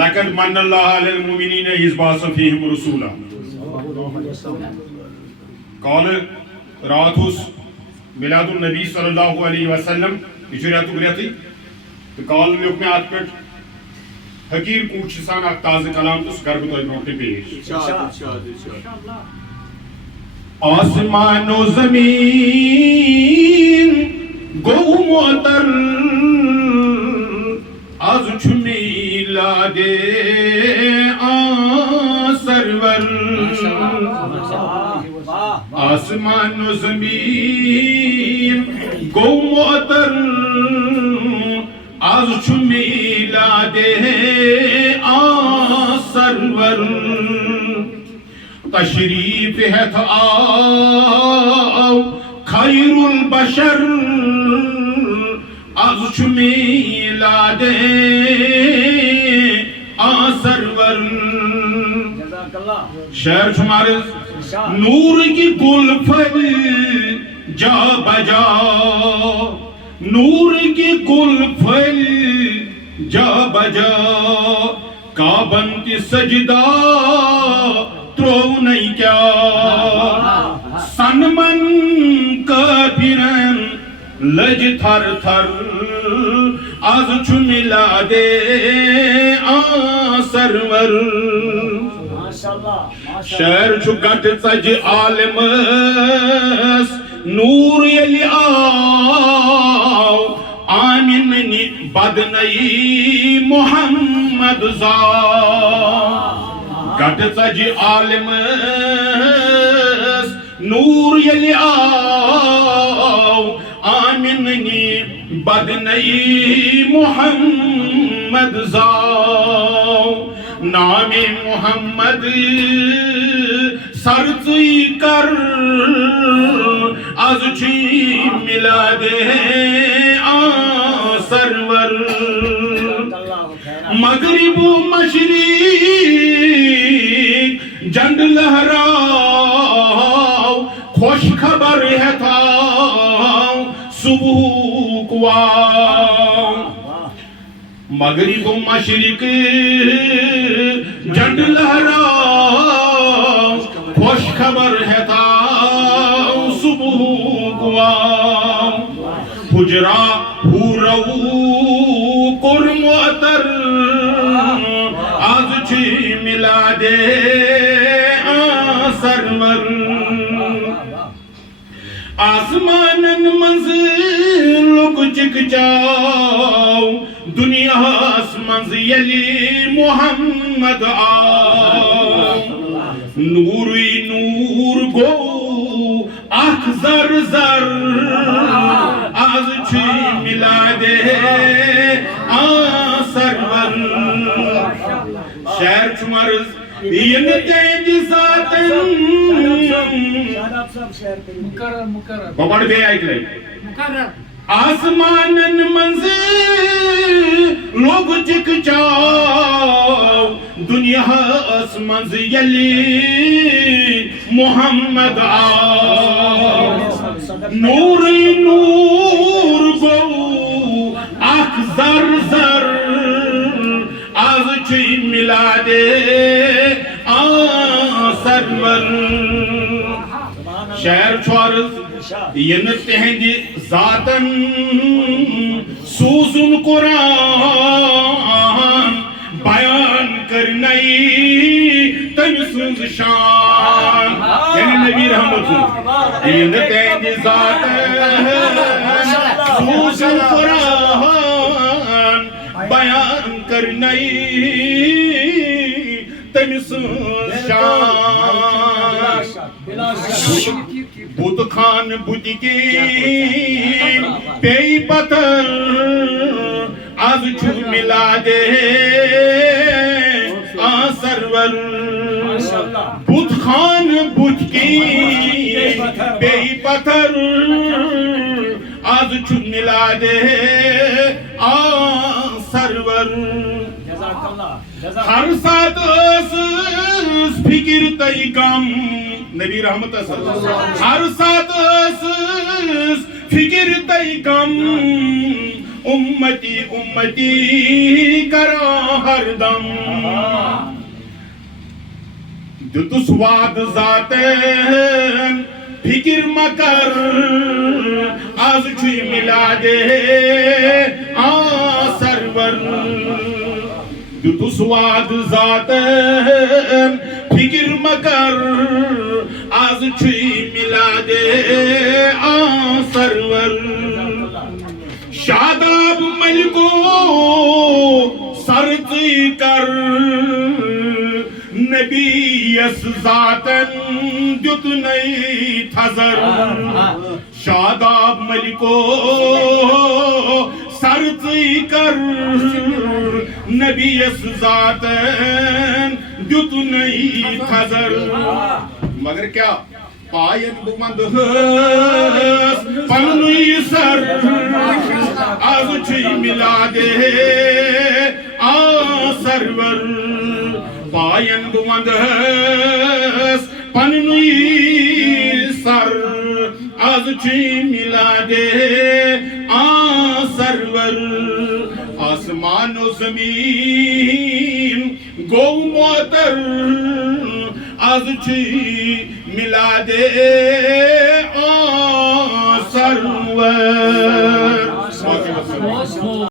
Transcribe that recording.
لقد من اللہ علی المؤمنین اذ بعث فیہم رسولا. کال رات میلاد النبی صلی اللہ علیہ وسلم یہ ریتک ریتھے تو کال لیوک میں ات پہ حقیر کوٹ سان اخ تازہ کلام تو کر بہ تہ برونٹھ پیش. آسمان و زمین گو معطر از چھ میلاد سرور. آسمان و زمین گو معطر از چھ میلاد سرور. تشریف ہے آو خیر البشر از چھ میلاد سرور. شہر شمارز نور کی گل پھل جا بجا نور کی گل پھل جا بجا کعبن کی سجدہ ترو نہیں کیا سنمن کافرن لج تھر تھر از چھ میلاد سرور. شہر چھ گٹ ژج عالمس نور یلی آو آمن بدنئی محمد زا. گٹ ژج عالمس نور یلی آو آمن بدنئی محمد زا. نام محمد سرچی کر از چھ میلاد سرور. مغرب و مشرق جنڈ لہراؤ خوش خبر ہے تھا صبح کو. مغرب و مشرق جنڈ لہراؤ خوش خبر ہے تھا صبح کو. حجرا ہورو کر معطر از چھ میلاد سرور. آسمانن منز لوگ چکچاو دنیا منز یلی محمد آو. نوری نور گو اخ زر زر از چھ میلاد سرور. شہر چھ مرز ین تیج ذاتن بابڑ بے آئیت لئی آسمانن منز لوگ چک چاو دنیا اس منز یلی محمد آو. نور نور گو اخ زر زر از چھ میلاد سرور. شہر چوارز ین تہنج ذاتن سوزن قرآن بیان کرنئی تم سوز شان. یعنی نبی رحمت ین تہنج ذاتن سوزن قرآن بیان کرنئی تم سوز شان. بت خان بت کی پی پتر از چھ میلاد سرور. بت خان بت کی پی پتر از چھ میلاد سرور. ہر ساتھ فکر تئی غم نبی رحمت ہر ساتھ فکر تئی غم امتی امتی کرا بردم دتس واد ذاتن فکر مکر آز چھوئی ملادے سرور دتس واد ذاتن فکر مکر آز چھوئی ملادے سرور شاداب ملکو سرطی کر نبی یس ذاتن دیت نئی تھزر شاداب ملکو سرطی کر نبی یس ذاتن دیت نئی تھزر مگر کیا پائن بمند ہس پنوی سر آز چھوئی ملادے سرور پائن بمند ہس پنوی سر آز چھوئی ملادے سرور آسمان و زمین گو معطر آز چھوئی ملادے